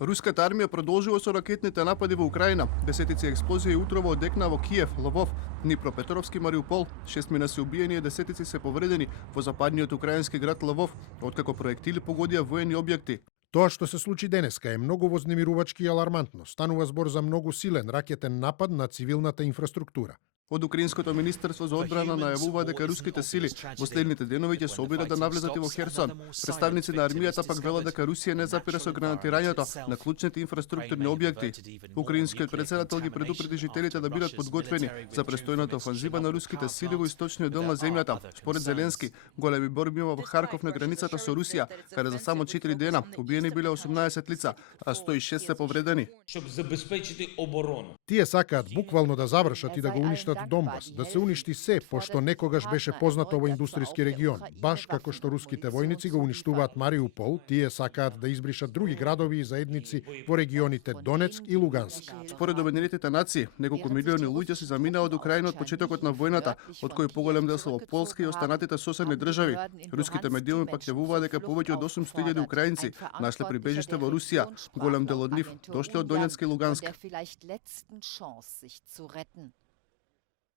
Руската армија продолжува со ракетните напади во Украина. Десетици експлозии утрово одекна во Киев, Лвов, Днипропетровски, Мариупол. 6 мина се убиени и десетици се повредени во западниот украински град Лвов, откако проектили погодија воени објекти. Тоа што се случи денеска е многу вознемирувачки и алармантно. Станува збор за многу силен ракетен напад на цивилната инфраструктура. Од Украинското министерство за одбрана најавува дека руските сили во следните денови ќе се обидат да навлезат и во Херсон. Представници на армијата пак велат дека Русија не запира со гранатирањето на клучните инфраструктурни објекти. Украинскиот председател ги предупреди жителите да бидат подготвени за престојната офанзива на руските сили во источниот дел на земјата. Според Зеленски, големи борби во Харков на границата со Русија, каде за само 4 дена убиени биле 18 лица, а 106 се повредени. Щоб забезпечити оборону. Тие сакаат буквално да завршат и да го уништат Донбас, да се уништи се, пошто некогаш беше познато во индустријски регион. Баш како што руските војници го уништуваат Мариупол, тие сакаат да избришат други градови и заедници во регионите Донецк и Луганск. Според Обединетите нации, неколку милиони луѓе се заминаа од Украина од почетокот на војната, од кои поголем дел се во Полска и останатите соседни држави. Руските медиуми пак јавуваат дека повеќе од 800.000 украинци нашле прибежиште во Русија, голем дел од нив дошле од Донецк и Луганск.